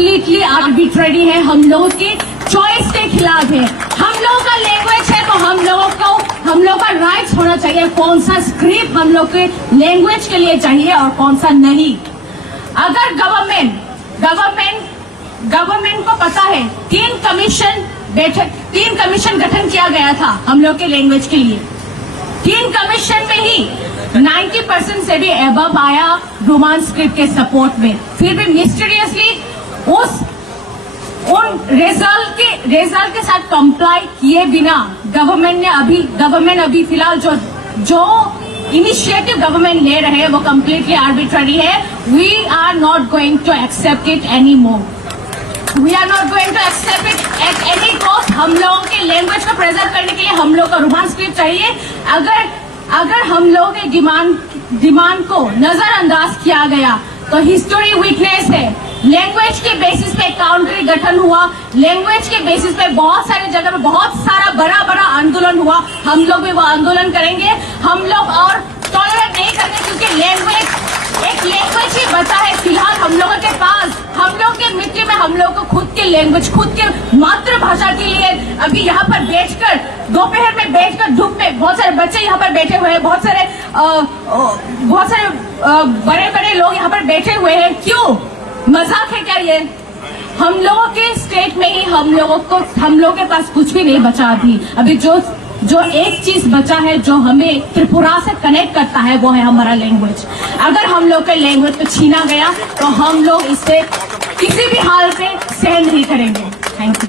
Completely arbitrary है, हम लोगों की चॉइस के खिलाफ है। हम लोगों का लैंग्वेज है तो हम लोग का राइट्स होना चाहिए, कौन सा स्क्रिप्ट हम लोग के लैंग्वेज के लिए चाहिए और कौन सा नहीं। अगर गवर्नमेंट को पता है 3 कमीशन गठन किया गया था हम लोग के लैंग्वेज के लिए, 3 कमीशन में ही 90% से भी एबव आया रोमान स्क्रिप्ट के सपोर्ट में, फिर भी मिस्टीरियसली उन रिजल्ट के साथ कंप्लाई किए बिना गवर्नमेंट अभी फिलहाल जो इनिशिएटिव गवर्नमेंट ले रहे हैं वो कंप्लीटली आर्बिट्ररी है। We are not going to accept it any more, we are not going to accept it at any cost. हम लोगों के लैंग्वेज को प्रिजर्व करने के लिए हम लोग का रोमान स्क्रिप्ट चाहिए। अगर हम लोगों के डिमांड को नजरअंदाज किया गया तो हिस्टोरी विटनेस है, लैंग्वेज के बेसिस पे काउंट्री गठन हुआ, लैंग्वेज के बेसिस पे बहुत सारे जगह में बहुत सारा बड़ा आंदोलन हुआ। हम लोग भी वो आंदोलन करेंगे, हम लोग और टॉलरेट नहीं करेंगे, क्योंकि एक लैंग्वेज ही बचा है फिलहाल हम लोगों के पास। हम लोग के मिट्टी में हम लोग को खुद के लैंग्वेज, खुद के मातृभाषा के लिए अभी यहाँ पर बैठकर दोपहर में बैठकर धूप में बहुत सारे बच्चे यहाँ पर बैठे हुए हैं, बहुत सारे बड़े लोग यहाँ पर बैठे हुए हैं। क्यों? मजाक है क्या ये? हम लोगों के स्टेट में ही हम लोगों के पास कुछ भी नहीं बचा अभी। अभी जो एक चीज बचा है जो हमें त्रिपुरा से कनेक्ट करता है वो है हमारा लैंग्वेज। अगर हम लोग के लैंग्वेज को छीना गया तो हम लोग इसे किसी भी हाल से सहन नहीं करेंगे। Thank you.